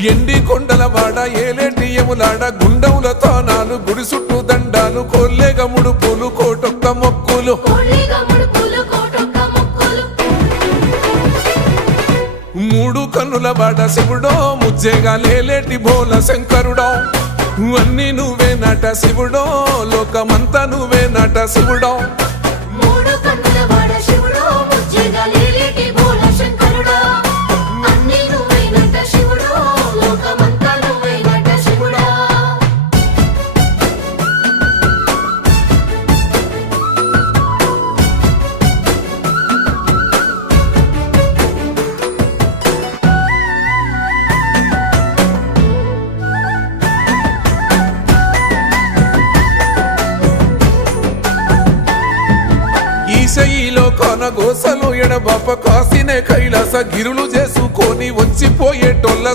ఎండి కొండల వాడ ఏలేటి యములాడ గుండముల తానాలు గుడి చుట్టూ దండాలు కొల్లేగ ముడుపులు కోటొక్క మొక్కులు మూడు కన్నుల వాడ శివుడో ముజ్జేగా లేలేటి బోల శంకరుడో అన్ని నువ్వే నట శివుడో లోకమంతా నువ్వే నట శివుడో ఈశయిలో కొన గోసలు ఎడబాప కాసినే కైలాస గిరులు చేసుకొని వచ్చిపోయేటోళ్ళ